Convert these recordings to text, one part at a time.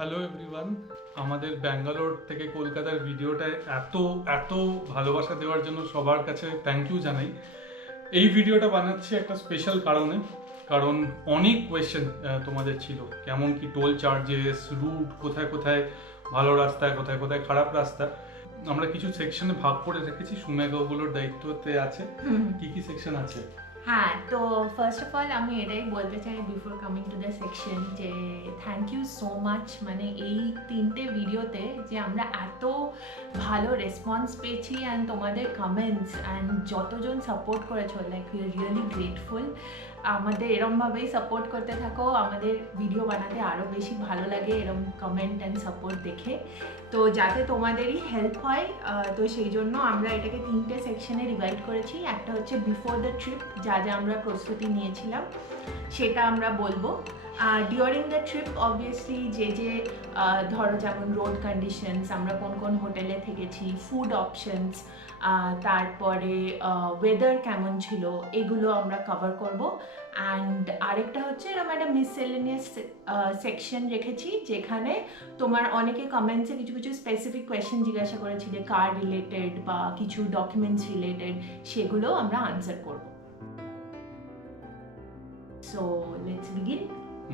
Hello everyone, আমাদের ব্যাঙ্গালোর থেকে কলকাতার ভিডিওটায় এত এত ভালোবাসা দেওয়ার জন্য সবার কাছে থ্যাংক ইউ জানাই। এই ভিডিওটা বানাচ্ছি একটা স্পেশাল কারণে, কারণ অনেক কোয়েশ্চেন তোমাদের ছিল, কেমন কি টোল চার্জেস, রুট, কোথায় কোথায় ভালো রাস্তায়, কোথায় কোথায় খারাপ রাস্তা। আমরা কিছু সেকশনে ভাগ করে রেখেছি, সুমেঘগুলোর দায়িত্বতে আছে। কি কি সেকশন আছে? হ্যাঁ, তো ফার্স্ট অফ অল আমি এটাই বলতে চাই before coming to the section যে থ্যাংক ইউ সো মাচ। মানে এই 3টে ভিডিওতে যে আমরা এত ভালো রেসপন্স পেয়েছি অ্যান্ড তোমাদের কমেন্টস অ্যান্ড যতজন সাপোর্ট করেছো, like we are really grateful. আমাদের এরমভাবেই সাপোর্ট করতে থাকো, আমাদের ভিডিও বানাতে আরও বেশি ভালো লাগে এরম কমেন্ট অ্যান্ড সাপোর্ট দেখে। তো যাতে তোমাদেরই হেল্প হয়, তো সেই জন্য আমরা এটাকে 3টে সেকশনে ডিভাইড করেছি। একটা হচ্ছে বিফোর দ্য ট্রিপ, যা যা আমরা প্রস্তুতি নিয়েছিলাম সেটা আমরা বলবো। ডিউরিং দ্য ট্রিপ অবভিয়াসলি যে ধরো যেমন রোড কন্ডিশনস, আমরা কোন কোন হোটেলে থেকেছি, ফুড অপশনস, তারপরে ওয়েদার কেমন ছিল, এগুলো আমরা কভার করব। অ্যান্ড আরেকটা হচ্ছে এরকম একটা মিসসেলেনিয়াস সেকশন রেখেছি, যেখানে তোমার অনেকে কমেন্টসে কিছু কিছু স্পেসিফিক কোয়েশ্চেন জিজ্ঞাসা করেছিলে কার রিলেটেড বা কিছু ডকুমেন্টস রিলেটেড, সেগুলো আমরা আনসার করব। So let's begin.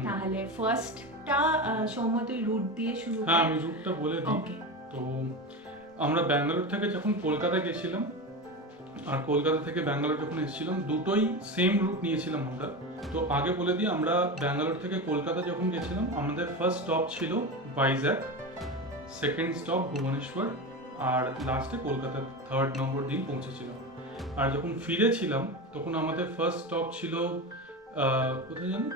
তাহলে ফার্স্টটা সৌম্য, তুই রুট দিয়ে শুরু কর। হ্যাঁ, আমি রুটটা বলে দিই। ওকে। তো আমরা ব্যাঙ্গালোর থেকে যখন কলকাতা গেছিলাম আর কলকাতা থেকে ব্যাঙ্গালোর যখন এসেছিলাম, দুটোই সেম রুট নিয়েছিলাম আমরা। তো আগে বলে দিই, আমরা ব্যাঙ্গালোর থেকে কলকাতা যখন গেছিলাম, আমাদের ফার্স্ট স্টপ ছিল ভাইজ্যাক, সেকেন্ড স্টপ ভুবনেশ্বর, আর লাস্টে কলকাতার 3rd নম্বর দিন পৌঁছেছিলাম। আর যখন ফিরেছিলাম তখন আমাদের ফার্স্ট স্টপ ছিল কোথায় জানো?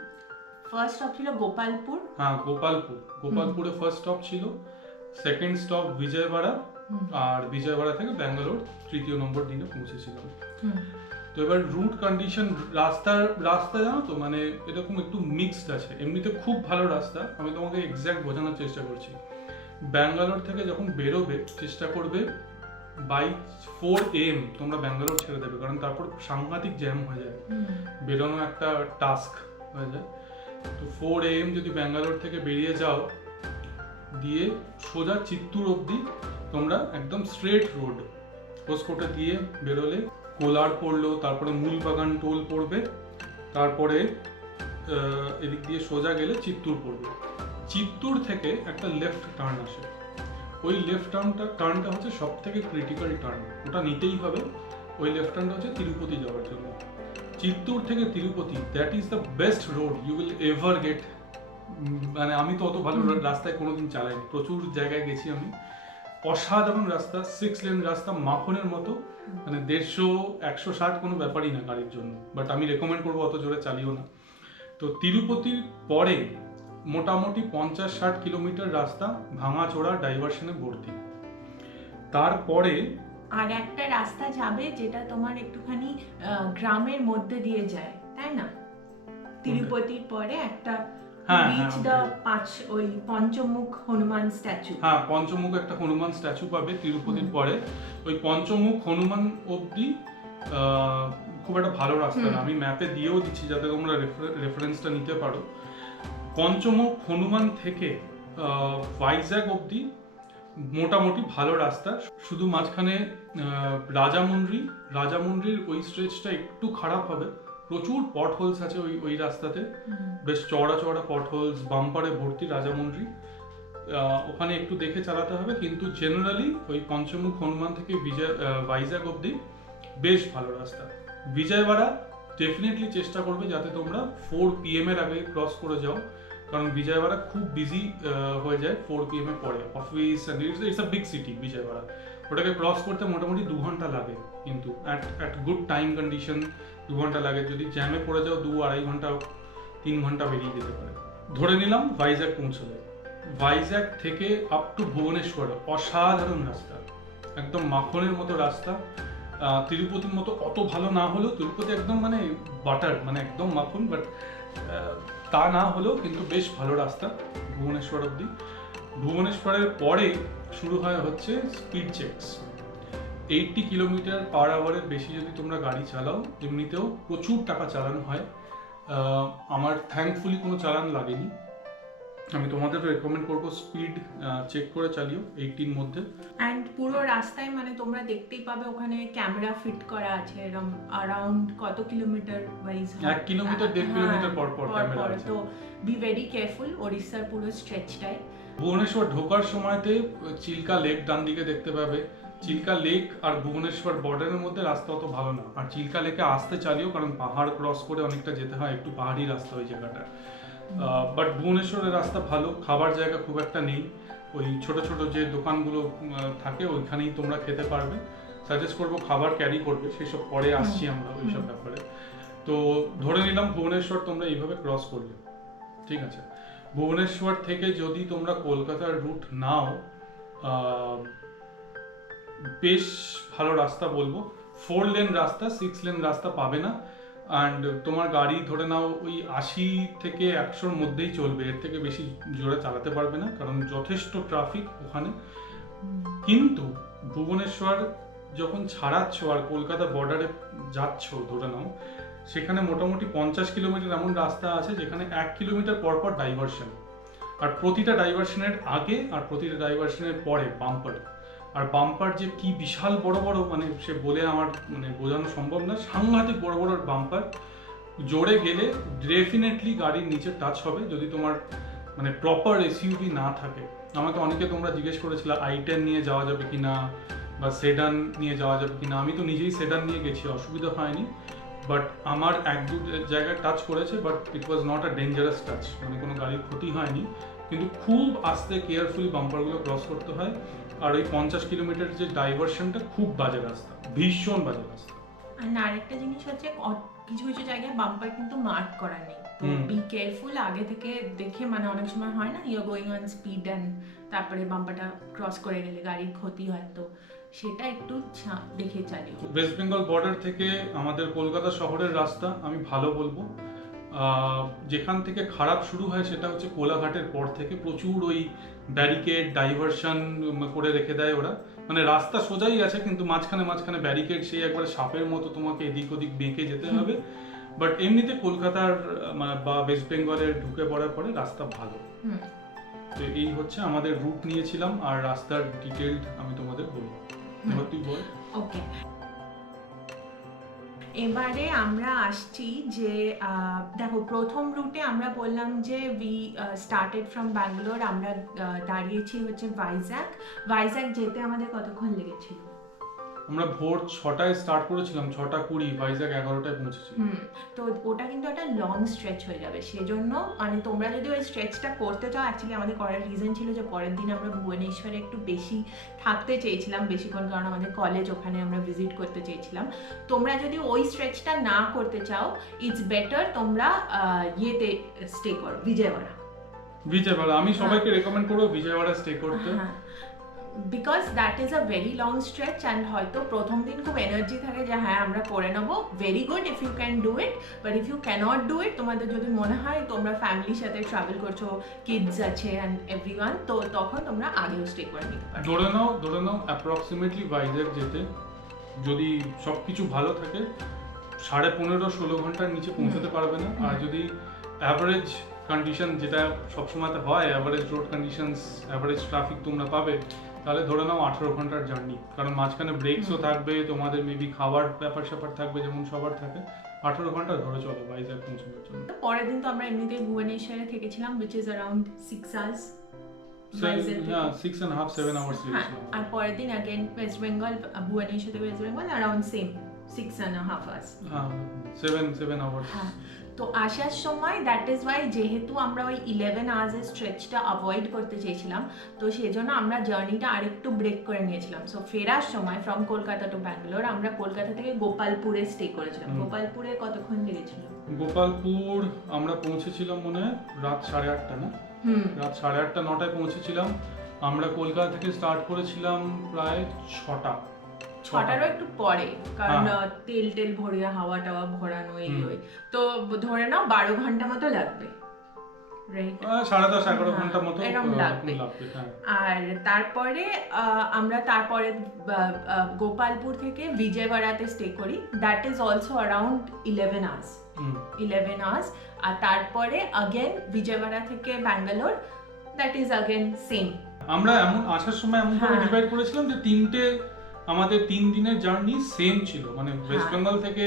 ফার্স্ট স্টপ ছিল গোপালপুর। হ্যাঁ, গোপালপুরে ফার্স্ট স্টপ ছিল। সেকেন্ড স্টপ বিজয়বাড়া, আর বিজয়বাড়া থেকে ব্যাঙ্গালোর 3য় নম্বর দিনে পৌঁছেছিলাম। তো এবার রুট কন্ডিশন, রাস্তা জানো তো, মানে এরকম একটু মিক্সড আছে। এমনিতে খুব ভালো রাস্তা, আমি তোমাকে এক্স্যাক্ট বোঝানোর চেষ্টা করছি। ব্যাঙ্গালোর থেকে যখন বেরোবে, চেষ্টা করবে বাই 4 AM তোমরা ব্যাঙ্গালোর ছেড়ে দেবে, কারণ তারপর সাংঘাতিক জ্যাম হয়ে যায়, বেরোনো একটা টাস্ক হয়ে যায়। তো 4 AM যদি ব্যাঙ্গালোর থেকে বেরিয়ে যাও, দিয়ে সোজা চিত্তুর অবধি তোমরা একদম স্ট্রেট রোড হোসকোটে দিয়ে বেরোলে কোলার পড়লো, তারপরে মূলবাগান টোল পড়বে, তারপরে এদিক দিয়ে সোজা গেলে চিত্তুর পড়বে। চিত্তুর থেকে একটা লেফট টার্ন আসে, ওই লেফট টার্নটা হচ্ছে সব থেকে ক্রিটিক্যাল টার্ন, ওটা নিতেই হবে। ওই লেফট টার্নটা হচ্ছে তিরুপতি যাওয়ার জন্য। চিত্তুর থেকে Tirupati, that is the best road you will ever get. মানে আমি তো অত ভালো রাস্তায় কোনোদিন চালাইনি, প্রচুর জায়গায় গেছি আমি। অসাধারণ রাস্তা, 6 লেন রাস্তা, মাখনের মতো, মানে 150-160 কোনো ব্যাপারই না গাড়ির জন্য, বাট আমি রেকমেন্ড করবো অত জোরে চালিও না। তো তিরুপতির পরে মোটামুটি 50-60 কিলোমিটার রাস্তা ভাঙাচোরা ডাইভারশনে ভর্তি। তারপরে আর একটা রাস্তা যাবে যেটা তোমার একটুখানি গ্রামের মধ্যে দিয়ে যায়, তাই না? তিরুপতির পরে একটা রিচ দ্য ওই পঞ্চমুখ হনুমান স্ট্যাচু। হ্যাঁ, পঞ্চমুখ একটা হনুমান স্ট্যাচু পাবে তিরুপতির পরে। ওই পঞ্চমুখ হনুমান অবধি খুব একটা ভালো রাস্তা না, আমি ম্যাপে দিয়েও দিচ্ছি যাতে তোমরা রেফারেন্সটা নিতে পারো। পঞ্চমুখ হনুমান থেকে ভাইজ্যাক অবধি মোটামুটি ভালো রাস্তা, শুধু মাঝখানে রাজামুন্ড্রির ওই স্ট্রেচটা একটু খারাপ হবে, প্রচুর পটহোলস আছে ওই রাস্তাতে, বেশ চওড়া চওড়া পটহোলস, বাম্পারে ভর্তি রাজামুন্ড্রি, ওখানে একটু দেখে চালাতে হবে। কিন্তু জেনারেলি ওই পঞ্চমুখ হনুমান থেকে ভাইজ্যাক অবধি বেশ ভালো রাস্তা। বিজয়বাড়া ডেফিনেটলি চেষ্টা করবে যাতে তোমরা 4 PM এর আগে ক্রস করে যাও, কারণ বিজয়বাড়া খুব বিজি হয়ে যায় 4 PM এর পরে, office and it's a big city Vijayawada. ওটাকে ক্রস করতে মোটামুটি 2 ঘন্টা লাগে, কিন্তু অ্যাট গুড টাইম কন্ডিশন 2 ঘন্টা লাগে। যদি জ্যামে পড়ে যাও 2-2.5 ঘন্টা 3 ঘন্টা বেরিয়ে যেতে পারে। ধরে নিলাম ভাইজ্যাক পৌঁছলে, ভাইজ্যাক থেকে আপ টু ভুবনেশ্বর অসাধারণ রাস্তা, একদম মাখনের মতো রাস্তা। তিরুপতির মতো অত ভালো না হলেও, তিরুপতি একদম মানে বাটার, মানে একদম মাখন, বাট তা না হলেও কিন্তু বেশ ভালো রাস্তা ভুবনেশ্বর অবধি। ভুবনেশ্বরের পরে শুরু হয় হচ্ছে স্পিড চেকস। 80 কিলোমিটার/আওয়ারের বেশি যদি তোমরা গাড়ি চালাও, এমনিতেও প্রচুর টাকা চালান হয়। আমার থ্যাঙ্কফুলি কোনো চালান লাগেনি। আমি তোমাদের রেকমেন্ড করবো স্পিড চেক করে চালিও 80 মধ্যে। অ্যান্ড পুরো রাস্তায় মানে তোমরা দেখতেই পাবে ওখানে ক্যামেরা ফিট করা আছে, এরকম অ্যারাউন্ড কত কিলোমিটার ওয়াইজ, 1 কিলোমিটার 1.5 কিলোমিটার পর পর ক্যামেরা আছে। তো বি ভেরি কেয়ারফুল ওড়িশার পুরো স্ট্রেচটাই। ভুবনেশ্বর ঢোকার সময়তে চিল্কা লেক ডান দিকে দেখতে পাবে। চিল্কা লেক আর ভুবনেশ্বর বর্ডারের মধ্যে রাস্তা অত ভালো না, আর চিল্কা লেকে আসতে চালিও, কারণ পাহাড় ক্রস করে অনেকটা যেতে হয়, একটু পাহাড়ি রাস্তা ওই জায়গাটা। বাট ভুবনেশ্বরের রাস্তা ভালো, খাবার জায়গা খুব একটা নেই, ওই ছোট ছোট যে দোকানগুলো থাকে ওইখানেই তোমরা খেতে পারবে। সাজেস্ট করবো খাবার ক্যারি করবে, সেসব পরে আসছি আমরা ওইসব ব্যাপারে। তো ধরে নিলাম ভুবনেশ্বর তোমরা এইভাবে ক্রস করলে, ঠিক আছে। ভুবনেশ্বর থেকে যদি তোমরা কলকাতার রুট নাও, বেশ ভালো রাস্তা বলবো, 4 লেন রাস্তা, 6 লেন রাস্তা পাবে না। অ্যান্ড তোমার গাড়ি ধরে নাও ওই 80 থেকে 100-র মধ্যেই চলবে, এর থেকে বেশি জোরে চালাতে পারবে না, কারণ যথেষ্ট ট্রাফিক ওখানে। কিন্তু ভুবনেশ্বর যখন ছাড়াচ্ছ আর কলকাতা বর্ডারে যাচ্ছ ধরে নাও, সেখানে মোটামুটি 50 কিলোমিটার এমন রাস্তা আছে যেখানে 1 কিলোমিটার পর পর ডাইভারশন, আর প্রতিটা ডাইভারশনের আগে আর প্রতিটা ডাইভারশনের পরে বাম্পার। আর বাম্পার যে কি বিশাল বড় বড়, মানে সে বলে আমার মানে বোঝানো সম্ভব না, সাংঘাতিক বড় বড় বাম্পার। জোরে গেলে ডেফিনেটলি গাড়ির নিচে টাচ হবে যদি তোমার মানে প্রপার এসইউভি না থাকে। আমাকে অনেকে তোমরা জিজ্ঞেস করেছিল i10 নিয়ে যাওয়া যাবে কিনা বা সেডান নিয়ে যাওয়া যাবে কিনা। আমি তো নিজেই সেডান নিয়ে গেছি, অসুবিধা হয়নি, বাট আমার 1-2 জায়গায় টাচ করেছে, but it was not a dangerous touch, মানে কোনো গাড়ির ক্ষতি হয়নি। কিন্তু খুব আস্তে কেয়ারফুলি বাম্পারগুলো ক্রস করতে হয়। আর ওই 50 কিলোমিটার যে ডাইভারশনটা খুব বাজে রাস্তা, ভীষণ বাজে রাস্তা। আর আরেকটা জিনিস হচ্ছে কিছু কিছু জায়গায় বাম্পার কিন্তু মার্ক করা নেই, তো বি কেয়ারফুল, আগে থেকে দেখে, মানে অনেক সময় হয় না you are going on speed and তারপরে বাম্পারটা ক্রস করে গেলে গাড়ির ক্ষতি হয়, তো সেটা একটু দেখে চালিও। ওয়েস্ট বেঙ্গল বর্ডার থেকে আমাদের কলকাতা শহরের রাস্তা আমি ভালো বলবো। যেখান থেকে খারাপ শুরু হয় সেটা হচ্ছে কোলাঘাটের পর থেকে, প্রচুর ওই ব্যারিকেড ডাইভারশন করে রেখে দেয় ওরা, মানে রাস্তা সোজাই আছে কিন্তু মাঝখানে মাঝখানে ব্যারিকেড, সেই একবার সাপের মতো তোমাকে এদিক ওদিক বেঁকে যেতে হবে। বাট এমনিতে কলকাতার বা ওয়েস্ট বেঙ্গলের ঢুকে পড়ার পরে রাস্তা ভালো। তো এই হচ্ছে আমাদের রুট নিয়েছিলাম, আর রাস্তার ডিটেইলড আমি তোমাদের বলবো। এবার তুই বল। ওকে, এবারে আমরা আসছি যে দেখো প্রথম রুটে আমরা বললাম যে উই স্টার্টেড ফ্রম ব্যাঙ্গালোর, আমরা দাঁড়িয়েছি হচ্ছে ভাইজ্যাক যেতে আমাদের কতক্ষণ লেগেছিল? আমরা ভোর 6টায় স্টার্ট করেছিলাম, 6:20, ভাইজ্যাক 11টায় পৌঁছেছিলাম। তো ওটা কিন্তু একটা লং স্ট্রেচ হয়ে যাবে, সেজন্য মানে তোমরা যদি ওই স্ট্রেচটা করতে চাও, অ্যাকচুয়ালি আমাদের করার রিজন ছিল যে পরের দিন আমরা ভুবনেশ্বরে একটু বেশি থাকতে চেয়েছিলাম, বেশিক্ষণ, কারণ আমাদের কলেজ ওখানে আমরা ভিজিট করতে চেয়েছিলাম। তোমরা যদি ওই স্ট্রেচটা না করতে চাও, ইটস বেটার তোমরা ইয়েতে স্টে করো, বিজয়ওয়াড়া। আমি সবাইকে রেকমেন্ড করবো বিজয়ওয়াড়া স্টে করতে, because that is a very long stretch, and হয়তো প্রথম দিন খুব এনার্জি থাকে যে হ্যাঁ আমরা করে নেবো, very good if you can do it, but if you can't do it, তোমাদের যদি মনে হয় তোমরা ফ্যামিলির সাথে ট্রাভেল করছো, কিডস আছে অ্যান্ড এভরিওয়ান, তো তখন তোমরা আগেও স্টে করে নিতে পারো। ধরে নাও অ্যাপ্রক্সিমেটলি ভাইজ্যাক যেতে যদি সবকিছু ভালো থাকে 15.5-16 ঘন্টার নিচে পৌঁছাতে পারবে না। আর যদি অ্যাভারেজ কন্ডিশন, যেটা সবসময় তো হয়, average road conditions, average traffic তোমরা পাবে, তাহলে ধরে নাও 18 ঘন্টার জার্নি, কারণ মাঝখানে ব্রেকসও থাকবে, তোমাদের মেবি খাবার ব্যাপার স্যাপার থাকবে যেমন সবার থাকে। 18 ঘন্টা ধরে চলো ভাইজ্যাক পৌঁছানোর জন্য। পরের দিন তো আমরা এমনিতেই ভুবনেশ্বরে থেকেছিলাম, which is around 6 hours, 6.5-7 hours লেগেছিল। আর পরের দিন again ওয়েস্ট বেঙ্গল, ভুবনেশ্বর থেকে West Bengal around same 6.5 hours, 7 hours। তো আসার সময় দ্যাট ইজ ওয়াই, যেহেতু আমরা ওই 11 hours এর স্ট্রেচটা অ্যাভয়েড করতে চেয়েছিলাম, তো সেই জন্য আমরা জার্নিটা আরেকটু ব্রেক করে নিয়েছিলাম। সো ফেরার সময় ফ্রম কলকাতা টু ব্যাঙ্গালোর আমরা কলকাতা থেকে গোপালপুরে স্টে করেছিলাম। গোপালপুরে কতক্ষণ লেগেছিল? গোপালপুর আমরা পৌঁছেছিলাম মনে হয় রাত 8:30 না? রাত 8:30 9টায় পৌঁছেছিলাম। আমরা কলকাতা থেকে স্টার্ট করেছিলাম প্রায় 6টারও একটু পরে, কারণ তেল ভরে হাওয়া টাওয়া ভরানো এই ওই, তো ধরে নাও 12 ঘন্টা মতো লাগবে, রাইট? 10.5-11 ঘন্টা মতো এরকম লাগবে। আর তারপরে আমরা গোপালপুর থেকে বিজয়ওয়াড়াতে স্টে করি, that is also around 11 hours। আর তারপরে আগেন বিজয়ওয়াড়া থেকে Bangalore that is again same. আমরা এমন আসার সময় এমন করে হ্যাঁ। ডিভাইড করেছিলাম যে তিনটে আমাদের 3 দিনের জার্নি সেম ছিল, মানে ওয়েস্ট বেঙ্গল থেকে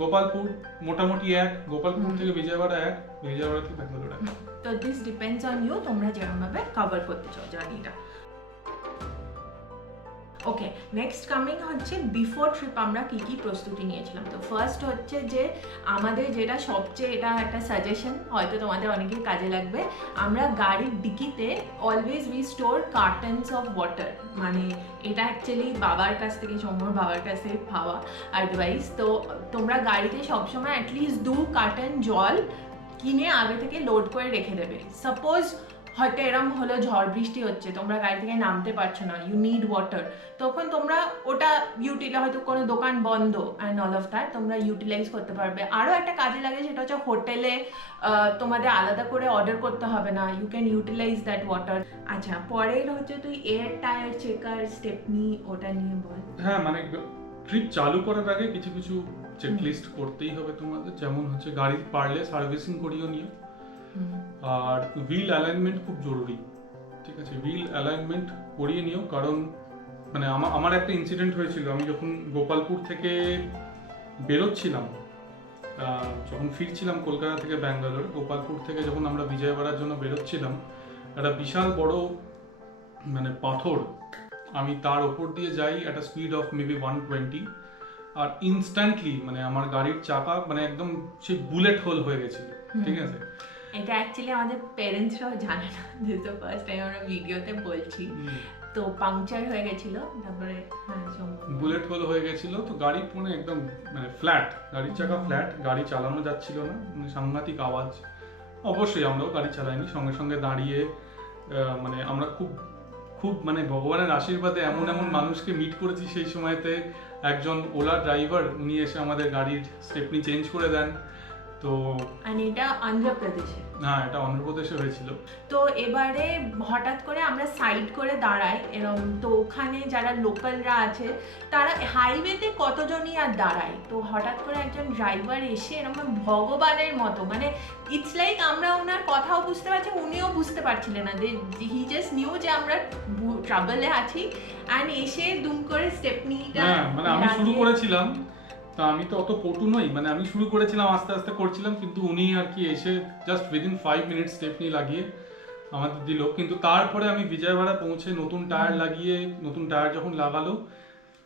গোপালপুর মোটামুটি এক, গোপালপুর থেকে বিজয়ওয়াড়া এক, বিজয়ওয়াড়া থেকে ব্যাঙ্গালোর এক। তো দিস ডিপেন্ডস অন ইউ, তোমরা যেরকম ভাবে কভার করতে চাও জার্নিটা। ওকে, নেক্সট কামিং হচ্ছে বিফোর ট্রিপ আমরা কি কি প্রস্তুতি নিয়েছিলাম। তো ফার্স্ট হচ্ছে যে আমাদের যেটা সবচেয়ে, এটা একটা সাজেশন, হয়তো তোমাদের অনেকের কাজে লাগবে, আমরা গাড়ির ডিকিতে always we store cartons of water. মানে এটা অ্যাকচুয়ালি বাবার কাছ থেকে, সৌম্যর বাবার কাছ থেকে পাওয়া অ্যাডভাইস। তো তোমরা গাড়িতে সবসময় অ্যাটলিস্ট 2 কার্টন জল কিনে আগে থেকে লোড করে রেখে দেবে। সাপোজ হয়তো এরম হলো ঝড় বৃষ্টি হচ্ছে, তোমরা গাড়ি থেকে নামতে পারছো না, ইউ নিড ওয়াটার, তখন তোমরা ওটা হয়তো কোনো দোকান বন্ধ অ্যান্ড অল অফ দ্যাট তোমরা ইউটিলাইজ করতে পারবে। আরও একটা কাজে লাগে, সেটা হচ্ছে হোটেলে তোমাদের আলাদা করে অর্ডার করতে হবে না, you can utilise that water. আচ্ছা, পরের হচ্ছে তুই এয়ার টায়ার চেকার স্টেপনি, ওটা নিয়ে বল। হ্যাঁ, মানে ট্রিপ চালু করার আগে কিছু কিছু চেকলিস্ট করতেই হবে তোমাদের, যেমন হচ্ছে গাড়ি পারলে সার্ভিসিং করিয়ে নিও, আর হুইল অ্যালাইনমেন্ট খুব জরুরি, ঠিক আছে? হুইল অ্যালাইনমেন্ট করিয়ে নিও, কারণ মানে আমার একটা ইনসিডেন্ট হয়েছিল, আমি যখন গোপালপুর থেকে বেরোচ্ছিলাম, যখন ফিরছিলাম কলকাতা থেকে ব্যাঙ্গালোর, গোপালপুর থেকে যখন আমরা বিজয়ওয়াড়ার জন্য বেরোচ্ছিলাম, একটা বিশাল বড় মানে পাথর, আমি তার ওপর দিয়ে যাই একটা স্পিড অফ মেবি 120, আর ইনস্ট্যান্টলি মানে আমার গাড়ির চাকা মানে একদম সেই বুলেট হোল হয়ে গেছিল, ঠিক আছে? এটা অ্যাকচুয়ালি আমাদের প্যারেন্টসরাও জানে না, দিস দ্য ফার্স্ট টাইম আমরা ভিডিওতে বলছি। তো পাংচার হয়ে গেছিল, তারপরে বুলেট হোল হয়ে গেছিল, তো গাড়ি পুরো একদম মানে ফ্ল্যাট, গাড়ির চাকা ফ্ল্যাট, গাড়ি চালানো যাচ্ছিল না, মানে সাংঘাতিক আওয়াজ। অবশ্যই আমরাও গাড়ি চালাইনি, সঙ্গে সঙ্গে দাঁড়িয়ে মানে আমরা খুব খুব মানে ভগবানের আশীর্বাদে এমন এমন মানুষকে মিট করেছি সেই সময়তে। একজন ওলা ড্রাইভার, উনি এসে আমাদের গাড়ির স্টেপনি চেঞ্জ করে দেন। তো এটা অন্ধ্রপ্রদেশে, হ্যাঁ, এটা অন্ধ্রপ্রদেশে হয়েছিল। তো এবারে হঠাৎ করে আমরা সাইড করে দাঁড়াই এরকম, তো ওখানে যারা লোকালরা আছে তারা হাইওয়েতে কতজনই আর দাঁড়ায়, তো হঠাৎ করে একজন ড্রাইভার এসে এরকম ভগবানের মতো, মানে ইটস লাইক আমরা ওনার কথাও বুঝতে পারছি, উনিও বুঝতে পারছিলেন না, হি জাস্ট নিউ যে আমরা ট্রাবলে আছি, অ্যান্ড এসে দুম করে স্টেপনিটা, হ্যাঁ, মানে আমি শুরু করেছিলাম, তা আমি তো অত পটু নই, মানে আমি শুরু করেছিলাম, আস্তে আস্তে করছিলাম, কিন্তু উনি আর কি এসে জাস্ট উইদিন 5 মিনিটস স্টেপনি লাগিয়ে আমাদের দিল। কিন্তু তারপরে আমি বিজয়ওয়াড়া পৌঁছে নতুন টায়ার লাগিয়ে, নতুন টায়ার যখন লাগালো,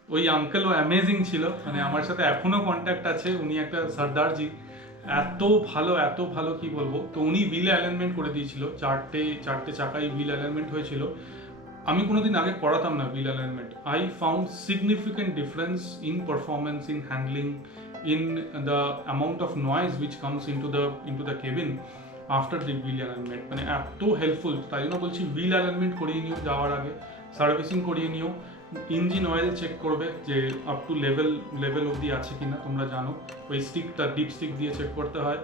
ওই আঙ্কেলও অ্যামেজিং ছিল, মানে আমার সাথে এখনো কন্ট্যাক্ট আছে, উনি একটা সর্দারজি, এত ভালো কি বলবো। তো উনি হুইল অ্যালাইনমেন্ট করে দিয়েছিল, চারটে চাকাই হুইল অ্যালাইনমেন্ট হয়েছিল। আমি কোনোদিন আগে করাতাম না wheel alignment. I found significant difference in performance, in handling, in the amount of noise which comes into the cabin after the wheel alignment, মানে এত হেল্পফুল। তাই জন্য বলছি হুইল অ্যালাইনমেন্ট করিয়ে নিও যাওয়ার আগে, সার্ভিসিং করিয়ে নিও, ইঞ্জিন অয়েল চেক করবে যে আপ টু লেভেল অবধি আছে কিনা, তোমরা জানো ওই স্টিকটা ডিপ স্টিক দিয়ে চেক করতে হয়।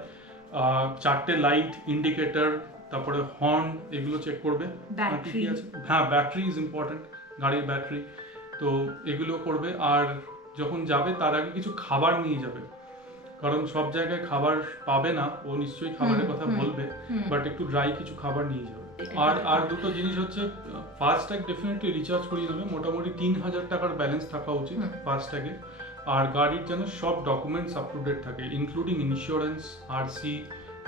4টে লাইট, ইন্ডিকেটর, তারপরে হর্ন, এগুলো চেক করবে। হ্যাঁ, ব্যাটারি ইজ ইম্পর্টেন্ট, গাড়ির ব্যাটারি, তো এগুলো করবে। আর যখন যাবে তার আগে কিছু খাবার নিয়ে যাবে, কারণ সব জায়গায় খাবার পাবে না, ও নিশ্চয়ই খাবারের কথা বলবে, বাট একটু ড্রাই কিছু খাবার নিয়ে যাবে। আর দুটো জিনিস হচ্ছে, ফাস্ট্যাগ ডেফিনেটলি রিচার্জ করিয়ে নেবে, মোটামুটি 3000 টাকার ব্যালেন্স থাকা উচিত ফাস্ট্যাগে। আর গাড়ির যেন সব ডকুমেন্টস আপ টু ডেট থাকে, ইনক্লুডিং ইন্স্যুরেন্স, আরসি,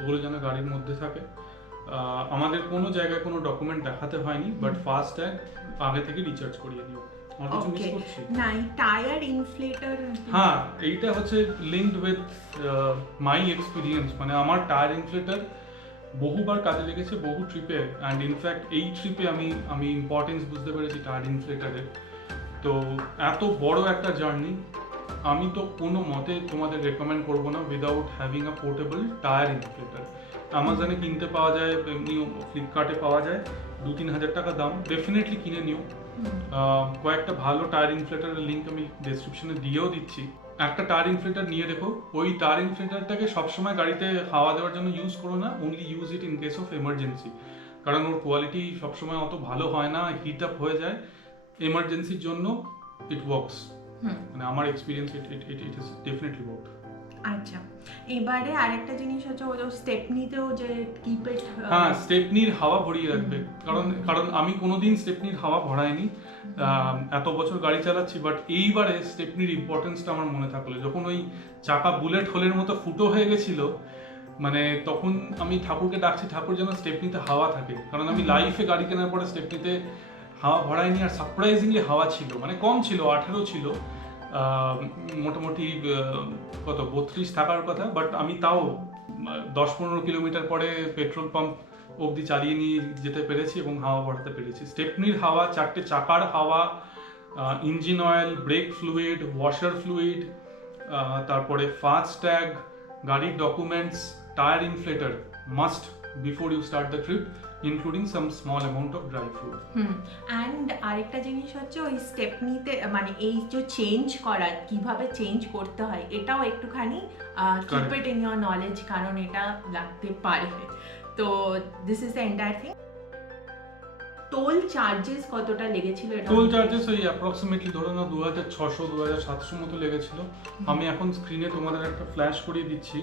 ওগুলো যেন গাড়ির মধ্যে থাকে। আমাদের কোনো জায়গায় কোনো ডকুমেন্ট দেখাতে হয়নি, বাট ফাস্ট্যাগ আগে থেকে রিচার্জ করিয়ে নিও। আর কিছু মিস করছি না? টায়ার ইনফ্লেটর, হ্যাঁ, এইটা হচ্ছে লিঙ্কড উইথ মাই এক্সপিরিয়েন্স, মানে আমার টায়ার ইনফ্লেটর বহুবার কাজে লেগেছে, বহু ট্রিপে, অ্যান্ড ইনফ্যাক্ট এই ট্রিপে আমি ইম্পর্টেন্স বুঝতে পেরেছি টায়ার ইনফ্লেটারের। তো এত বড় একটা জার্নি, আমি তো কোনো মতে তোমাদের রেকমেন্ড করবো না without having a portable tyre inflator. অ্যামাজনে কিনতে পাওয়া যায়, এমনি ফ্লিপকার্টে পাওয়া যায়, 2-3 হাজার টাকা দাম, ডেফিনেটলি কিনে নিও। কয়েকটা ভালো টায়ার ইনফ্লেটারের লিঙ্ক আমি ডেসক্রিপশনে দিয়েও দিচ্ছি। একটা টায়ার ইনফ্লেটার নিয়ে দেখো, ওই টায়ার ইনফ্লেটারটাকে সবসময় গাড়িতে হাওয়া দেওয়ার জন্য ইউজ করো না, only use it in case of emergency, কারণ ওর কোয়ালিটি সবসময় অত ভালো হয় না, হিট আপ হয়ে যায়। এমার্জেন্সির জন্য ইট ওয়ার্কস, মানে আমার experience it is definitely work. আচ্ছা, এবারে আরেকটা জিনিস হচ্ছে ও স্টেপনিতেও যে কিপ ইট, হ্যাঁ স্টেপনির হাওয়া ভরিয়ে রাখবে, কারণ আমি কোনোদিন স্টেপনির হাওয়া ভরাইনি, এত বছর গাড়ি চালাচ্ছি, বাট এইবারে স্টেপনির ইম্পর্টেন্সটা আমার মনে থাকলো। যখন ওই চাকা বুলেট হোলের মতো ফুটো হয়ে গেছিল, মানে তখন আমি ঠাকুরকে ডাকছি, ঠাকুর যেন স্টেপনিতে হাওয়া থাকে, কারণ আমি লাইফে গাড়ি কেনার পরে স্টেপনিতে হাওয়া ভরাইনি। আর সারপ্রাইজিংলি হাওয়া ছিল, মানে কম ছিল, 18 ছিল, মোটামুটি কত 32 থাকার কথা, বাট আমি তাও 10-15 কিলোমিটার পরে পেট্রোল পাম্প অবধি চালিয়ে নিয়ে যেতে পেরেছি এবং হাওয়া ভরাতে পেরেছি। স্টেপনির হাওয়া, 4টে চাকার হাওয়া, engine oil, brake fluid, washer fluid, তারপরে ফাস্ট ট্যাগ, গাড়ির documents, tyre inflater must before you start the trip, including some small amount of dry fruit. And আরেকটা জিনিস হচ্ছে ওই স্টেপনিতে মানে এই যে চেঞ্জ করা, কিভাবে চেঞ্জ করতে হয়, এটাও একটুখানি keep it in your knowledge, কারণ এটা লাগতে পারে। তো this is the entire thing. Toll charges কতটা লেগেছিল? টোল চার্জেস ওই অ্যাপ্রক্সিমেটলি ধরো না 2600-2700 মতো লেগেছিল। আমি এখন স্ক্রিনে তোমাদের একটা ফ্ল্যাশ করিয়ে দিচ্ছি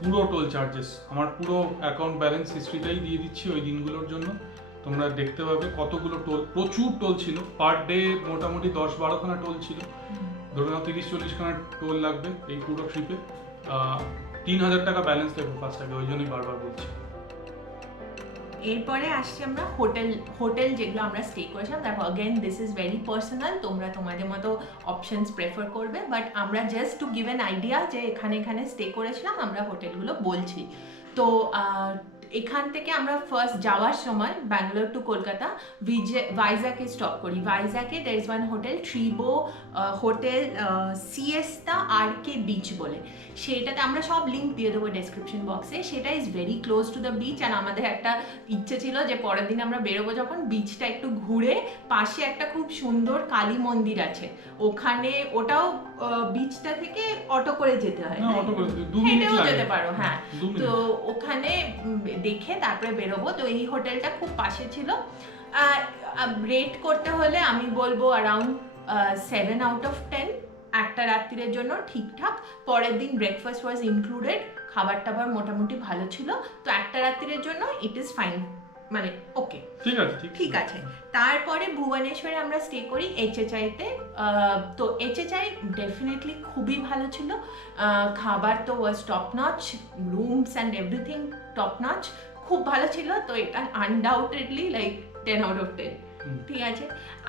পুরো টোল চার্জেস, আমার পুরো অ্যাকাউন্ট ব্যালেন্স হিস্ট্রিটাই দিয়ে দিচ্ছি ওই দিনগুলোর জন্য। তোমরা দেখতে পাবে কতগুলো টোল, প্রচুর টোল ছিল, পার ডে মোটামুটি 10-12 খানা টোল ছিল, ধরো না 30-40 খানা টোল লাগবে এই পুরো ট্রিপে। 3000 টাকা ব্যালেন্স দেবো ফার্স্ট আগে, ওই জন্যই বারবার বলছি। এরপরে আসছি আমরা হোটেল যেগুলো আমরা স্টে করেছিলাম। দেখো again this is very personal, তোমরা তোমাদের মতো অপশনস প্রেফার করবে, বাট আমরা just to give an idea যে এখানে স্টে করেছিলাম আমরা হোটেলগুলো বলছি। তো এখান থেকে আমরা ফার্স্ট যাওয়ার সময় ব্যাঙ্গালোর টু কলকাতা ভাইজাকে স্টপ করি। ভাইজাকে there is one hotel, Treebo hotel Siesta RK beach বলে, সেটাতে আমরা সব লিঙ্ক দিয়ে দেবো ডেসক্রিপশন বক্সে। সেটা is very close to the beach. আর আমাদের একটা ইচ্ছে ছিল যে পরের দিন আমরা বেরোবো যখন, বিচটা একটু ঘুরে, পাশে একটা খুব সুন্দর কালী মন্দির আছে ওখানে, ওটাও বিচটা থেকে অটো করে যেতে হয়, হেঁটেও যেতে পারো। হ্যাঁ, তো ওখানে দেখে তারপরে বেরোবো। তো এই হোটেলটা খুব পাশে ছিল। রেট করতে হলে আমি বলবো অ্যারাউন্ড 7 out of 10 একটা রাত্রির জন্য ঠিকঠাক। পরের দিন ব্রেকফাস্ট ওয়াজ ইনক্লুডেড, খাবার টাবার মোটামুটি ভালো ছিল। তো একটা রাত্রির জন্য ইট ইজ ফাইন, মানে ওকে, ঠিক আছে। তারপরে ভুবনেশ্বরে আমরা স্টে করি HHI-তে। তো HHI ডেফিনেটলি খুবই ভালো ছিল, খাবার তো was top notch, rooms and everything top notch, খুব ভালো ছিল। তো এটা আনডাউটেডলি লাইক 10 out of 10, ঠিক আছে।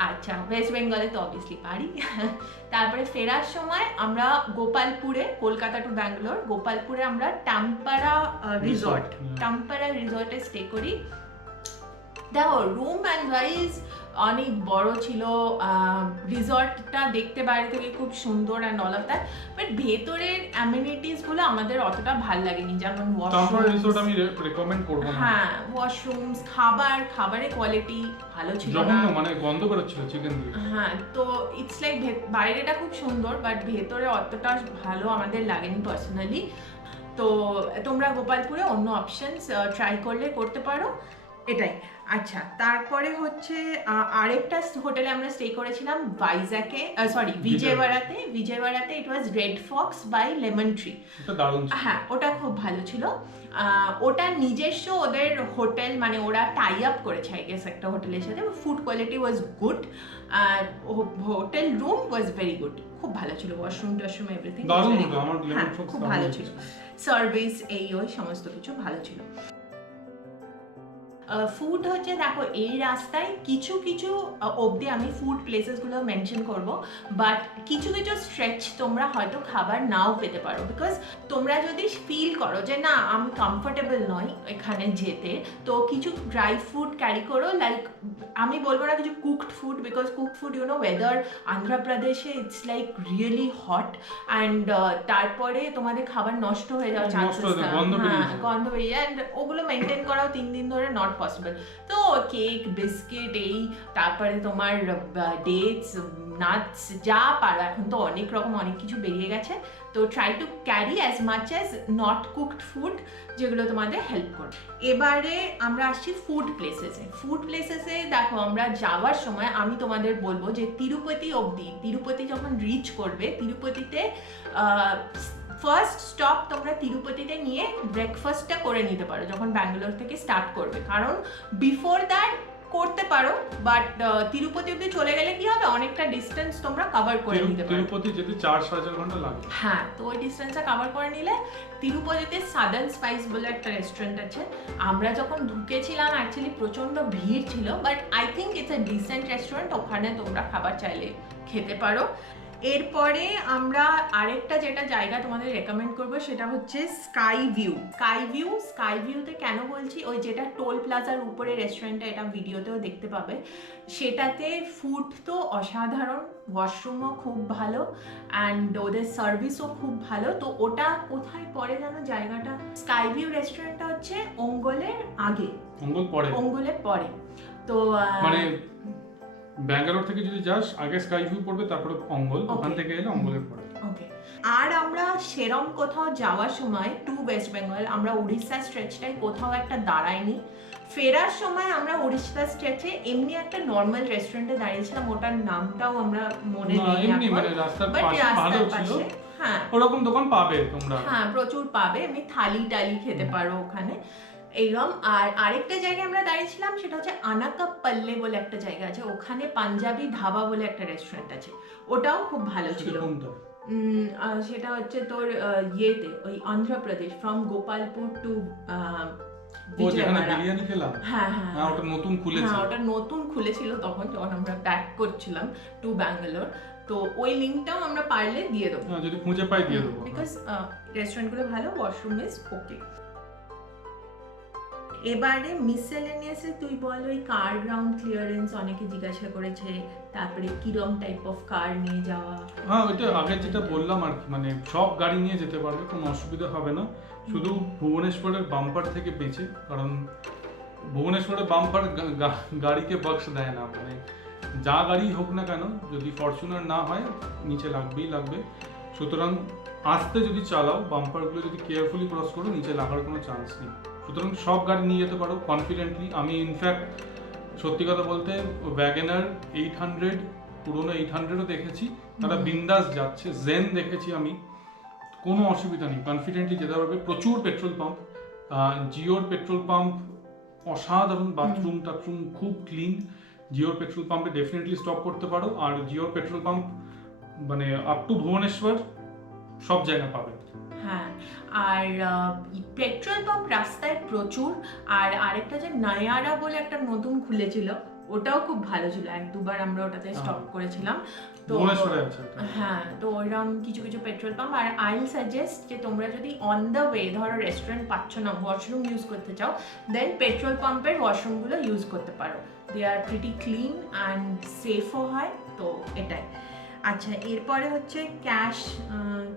আচ্ছা, ওয়েস্ট বেঙ্গলে তো অবভিয়াসলি পারি। তারপরে ফেরার সময় আমরা গোপালপুরে, কলকাতা টু ব্যাঙ্গালোর, গোপালপুরে আমরা টাম্পারা রিসর্টে স্টে করি। দেখো রুম অ্যান্ড ওয়াইজ অনেক বড় ছিল, রিসর্টটা দেখতে বাইরে থেকে খুব সুন্দর and all of that, but ভেতরের অ্যামিনিটিসগুলো আমাদের অতটা ভালো লাগেনি, যেমন হ্যাঁ ওয়াশরুমস, খাবারের কোয়ালিটি ভালো ছিল না, মানে গন্ধ বেরোচ্ছিল চিকেন দিয়ে। হ্যাঁ, তো ইটস লাইক বাইরেটা খুব সুন্দর বাট ভেতরে অতটা ভালো আমাদের লাগেনি পার্সোনালি। তো তোমরা গোপালপুরে অন্য অপশনস ট্রাই করলে করতে পারো, এটাই। আচ্ছা, তারপরে হচ্ছে আরেকটা হোটেলে আমরা স্টে করেছিলাম বিজয়ওয়াড়াতে। It was Red Fox by Lemon Tree. হ্যাঁ, ওটা খুব ভালো ছিল। ওটা নিজস্ব ওদের হোটেল, মানে ওরা টাই আপ করেছে আই গেস একটা হোটেলের সাথে। ফুড কোয়ালিটি ওয়াজ গুড, আর hotel room was very good, খুব ভালো ছিল, ওয়াশরুম টশরুম এভরিথিং খুব ভালো ছিল, সার্ভিস ওই সমস্ত কিছু ভালো ছিল। ফুড হচ্ছে, দেখো এই রাস্তায় কিছু অবধি আমি ফুড প্লেসেসগুলো মেনশন করব, বাট কিছু স্ট্রেচ তোমরা হয়তো খাবার নাও পেতে পারো, বিকজ তোমরা যদি ফিল করো যে না আমি কমফোর্টেবল নই এখানে যেতে, তো কিছু ড্রাই ফুড ক্যারি করো। লাইক আমি বলবো না কিছু cooked food, because cooked food weather আন্ধ্রপ্রদেশে it's like really hot, and তারপরে তোমাদের খাবার নষ্ট হয়ে যাওয়ার চান্সেস, গন্ধ বেরিয়ে যায়, অ্যান্ড ওগুলো মেনটেন করাও 3 দিন ধরে নট পসিবল। তো কেক, বিস্কিট, এই তারপরে তোমার ডেটস, নাটস, যা পারো, এখন তো অনেক রকম অনেক কিছু বেরিয়ে গেছে, তো try to carry as much as not cooked food, যেগুলো তোমাদের হেল্প করবে। এবারে আমরা আসছি ফুড প্লেসেসে। দেখো, আমরা যাওয়ার সময় আমি তোমাদের বলবো যে তিরুপতি যখন রিচ করবে, তিরুপতিতে ফার্স্ট স্টপ তোমরা তিরুপতিতে নিয়ে ব্রেকফাস্টটা করে নিতে পারো যখন ব্যাঙ্গালোর থেকে স্টার্ট করবে, কারণ বিফোর দ্যাট করতে পারো, বাট তিরুপতি অব্দি চলে গেলে কি হবে, অনেকটা ডিস্টেন্স তোমরা কভার করে নিতে পারো। তিরুপতি যেতে 4-4.5 ঘন্টা লাগে। হ্যাঁ, তো ওই ডিস্টেন্সটা কভার করে নিলে তিরুপতিতে সাদার্ন স্পাইস বলে একটা রেস্টুরেন্ট আছে। আমরা যখন ঢুকেছিলাম অ্যাকচুয়ালি প্রচন্ড ভিড় ছিল, but I think it's a dissent restaurant, ওখানে তোমরা খাবার চাইলে খেতে পারো। এরপরে আমরা আরেকটা যেটা জায়গা তোমাদের রেকমেন্ড করবো সেটা হচ্ছে স্কাই ভিউতে কেন বলছি, ওই যেটা টোল প্লাজার উপরে রেস্টুরেন্টটা, এটা ভিডিওতেও দেখতে পাবে, সেটাতে ফুড তো অসাধারণ, ওয়াশরুমও খুব ভালো অ্যান্ড ওদের সার্ভিসও খুব ভালো। তো ওটা কোথায় পড়ে জানো জায়গাটা? স্কাই ভিউ রেস্টুরেন্টটা হচ্ছে অঙ্গলের আগে, অঙ্গলের পরে। তো মানে ব্যাঙ্গালোর থেকে যদি যাস আগে স্কাই ভিউ পড়বে, তারপরে অঙ্গল, ওখান থেকে এলে অঙ্গলের পরে। ওকে। আর আমরা সেরম কোথাও যাওয়ার সময় টু ওয়েস্ট বেঙ্গল আমরা উড়িষ্যা স্ট্রেচটাই কোথাও একটা দাঁড়াইনি। ফেরার সময় আমরা উড়িষ্যা স্ট্রেচে এমনি একটা নর্মাল রেস্টুরেন্টে দাঁড়িয়েছিলাম, ওটার নামটাও আমরা মনে নেই এমনি, মানে রাস্তার পাশে ভালো ছিল। হ্যাঁ, ওরকম দোকান পাবে তোমরা, হ্যাঁ প্রচুর পাবে, এমনি থালি খেতে পারো ওখানে এইরকম। আর আরেকটা জায়গায় আমরা দাঁড়িয়েছিলাম সেটা হচ্ছে আনাকাপল্লে বলে একটা জায়গা আছে, ওখানে পাঞ্জাবি ধাবা বলে একটা রেস্টুরেন্ট আছে, ওটাও খুব ভালো ছিল। সেটা হচ্ছে তোর ইয়েতে, ওই অন্ধ্রপ্রদেশ, ফ্রম গোপালপুর টু বিরিয়ানি খেলাম। হ্যাঁ, ওটা নতুন খুলেছে। হ্যাঁ, ওটা নতুন খুলেছিল তখন যখন আমরা ব্যাক করছিলাম টু ব্যাঙ্গালোর। তো ওই লিঙ্কটাও আমরা পারলে দিয়ে দেবো, যদি খুঁজে পাই দিয়ে দেবো, বিকজ রেস্টুরেন্টগুলো ভালো, ওয়াশরুম ইজ ওকে। এবারে মিসেলেনিয়াসে তুই বল, ওই কার গ্রাউন্ড ক্লিয়ারেন্স অনেকে জিজ্ঞাসা করেছে, তারপরে কিরম টাইপ অফ কার নিয়ে যাওয়া। হ্যাঁ, ওইটা আগে যেটা বললাম আর কি, মানে সব গাড়ি নিয়ে যেতে পারবে, কোনো অসুবিধা হবে না, শুধু ভুবনেশ্বরের বাম্পার থেকে বেঁচে, কারণ ভুবনেশ্বরের বাম্পার গাড়িকে বক্স দেয় না, মানে যা গাড়ি হোক না কেন, যদি ফরচুনার না হয় নিচে লাগবে, সুতরাং আস্তে যদি চালাও, বাম্পারগুলো যদি কেয়ারফুলি ক্রস করো, নিচে লাগার কোনো চান্স নেই। সুতরাং সব গাড়ি নিয়ে যেতে পারো কনফিডেন্টলি। আমি ইনফ্যাক্ট সত্যি কথা বলতে ওয়াগনার 800, পুরোনো 800ও দেখেছি, তারা বিন্দাস যাচ্ছে, জেন দেখেছি আমি, কোনো অসুবিধা নেই, কনফিডেন্টলি যেতে পারবে। প্রচুর পেট্রোল পাম্প, জিওর পেট্রোল পাম্প অসাধারণ, বাথরুম টাথরুম খুব ক্লিন, জিওর পেট্রোল পাম্পে ডেফিনেটলি স্টপ করতে পারো। আর জিওর পেট্রোল পাম্প মানে আপ টু ভুবনেশ্বর সব জায়গা পাবে। হ্যাঁ, আর পেট্রোল পাম্প রাস্তায় প্রচুর। আর আরেকটা যে নায়ারা বলে একটা নতুন খুলেছিল, ওটাও খুব ভালো ছিল, 1-2 বার আমরা ওটাতে স্টপ করেছিলাম। তো হ্যাঁ, তো ওইরকম কিছু পেট্রোল পাম্প। আর আই উইল সাজেস্ট যে তোমরা যদি অন দ্য ওয়ে ধরো রেস্টুরেন্ট পাচ্ছ না, ওয়াশরুম ইউজ করতে চাও, দেন পেট্রোল পাম্পের ওয়াশরুমগুলো ইউজ করতে পারো, দে আর প্রিটি ক্লিন অ্যান্ড সেফও হয়। তো এটাই। আচ্ছা, এরপরে হচ্ছে ক্যাশ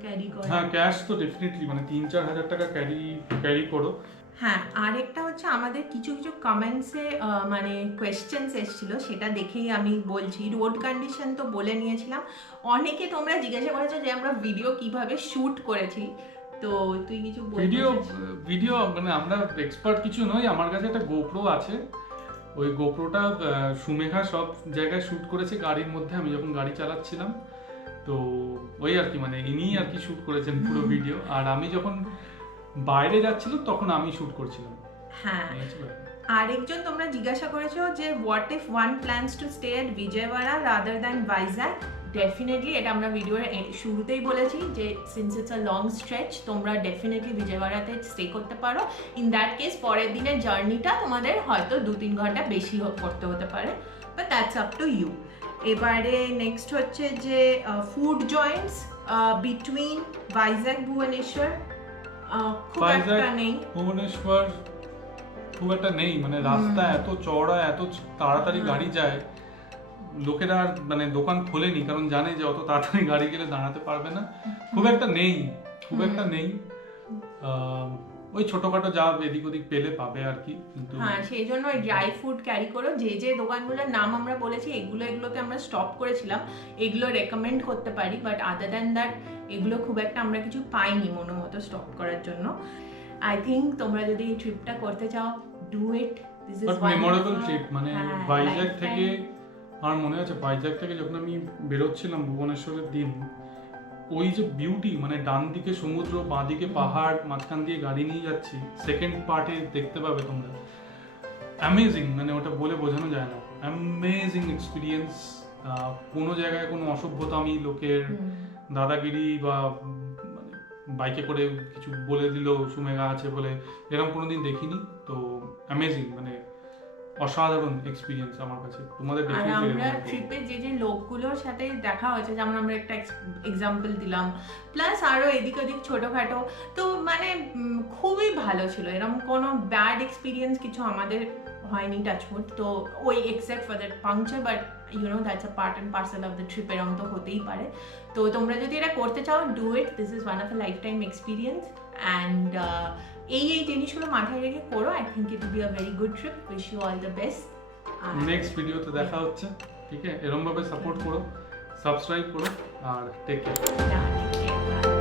ক্যারি করা। হ্যাঁ, ক্যাশ তো ডেফিনেটলি, মানে 3-4 হাজার টাকা ক্যারি করো। হ্যাঁ, আরেকটা হচ্ছে আমাদের কিছু কমেন্টসে মানে কোয়েশ্চেন্স এসেছিল, সেটা দেখেই আমি বলছি। রোড কন্ডিশন তো বলে নিয়েছিলাম, অনেকে তোমরা জিজ্ঞাসা করেছো যে আমরা ভিডিও কিভাবে শুট করেছি, তো তুই কিছু বল। ভিডিও মানে আমরা এক্সপার্ট কিছু নই, আমার কাছে একটা গোপ্রো আছে, ওই গোপ্রোটা সুমেঘা সব জায়গায় শুট করেছে গাড়ির মধ্যে, আমি যখন গাড়ি চালাচ্ছিলাম, তো ওই আর কি, মানে ইনিই আর কি শুট করেছেন পুরো ভিডিও, আর আমি যখন বাইরে যাচ্ছিল তখন আমি শুট করছিলাম। হ্যাঁ, আরেকজন তোমরা জিজ্ঞাসা করেছো যে what if one plans to stay at Vijayawada rather than Vizag. Definitely, এটা আমরা ভিডিওর শুরুতেই বলেছি যে since it's a long stretch, তোমরা ডেফিনেটলি বিজয়ওয়াড়াতে স্টে করতে পারো। ইন দ্যাট কেস পরের দিনের জার্নিটা তোমাদের হয়তো 2-3 ঘন্টা বেশি করতে হতে পারে, but that's up to you. এবারে নেক্সট হচ্ছে যে food joints between Vizag Bhubaneswar খুব একটা নেই। ভুবনেশ্বর খুব একটা নেই, মানে রাস্তা এত চওড়া, এত তাড়াতাড়ি গাড়ি যায়, লোকেরা মানে দোকান খোলেনি, কারণ জানে যে অত তাড়াতাড়ি গাড়ি গেলে দাঁড়াতে পারবে না। খুব একটা নেই। ওই ছোটখাটো যা এদিক ওদিক পেলে পাবে আর কি, কিন্তু হ্যাঁ সেই জন্য ড্রাই ফ্রুট ক্যারি করো। যে যে দোকানগুলোর নাম আমরা বলেছি এগুলোতে আমরা স্টপ করেছিলাম, এগুলো রেকমেন্ড করতে পারি, বাট আদার দ্যান দ্যাট এগুলো খুব একটা আমরা কিছু পাইনি মনের মতো স্টপ করার জন্য। আই থিঙ্ক তোমরা যদি এই ট্রিপটা করতে চাও, do it. This is one memorable trip. মানে ভাইজ্যাক থেকে আমার মনে আছে, ভাইজ্যাক থেকে যখন আমি বেরোচ্ছিলাম ভুবনেশ্বরের দিন, ওই যে বিউটি, মানে ডান দিকে সমুদ্র, বাঁ দিকে পাহাড়, মাঝখান দিয়ে গাড়ি নিয়ে যাচ্ছি, সেকেন্ড পার্টে দেখতে পাবে তোমরা। অ্যামেজিং, মানে ওটা বলে বোঝানো যায় না, অ্যামেজিং এক্সপিরিয়েন্স। কোনো জায়গায় কোনো অসভ্যতামি, লোকের দাদাগিরি বা মানে বাইকে করে কিছু বলে দিল সুমেঘা আছে বলে, এরকম কোনোদিন দেখিনি। তো অ্যামেজিং, মানে অসাধারণ এক্সপিরিয়েন্স আমার কাছে। তোমাদের আর আমরা ট্রিপে যে যে লোকগুলোর সাথে দেখা হয়েছে, যেমন আমরা একটা এক্সাম্পল দিলাম, প্লাস আরও এদিক ওদিক ছোটোখাটো, তো মানে খুবই ভালো ছিল। এরকম কোনো ব্যাড এক্সপিরিয়েন্স কিছু আমাদের হয়নি, টাচমুট। তো ওই except for that puncture, but you know that's a part and parcel of the trip, এরকম তো হতেই পারে। তো তোমরা যদি এটা করতে চাও, do it. This is one of a life time experience, and এই জিনিসগুলো মাথায় রেখে করো। I think it will be a very good trip. Wish you all the best. Next ভিডিওতে দেখা হচ্ছে, ঠিক আছে? এরকম ভাবে সাপোর্ট করো, সাবস্ক্রাইব করো, আর টেক কেয়ার।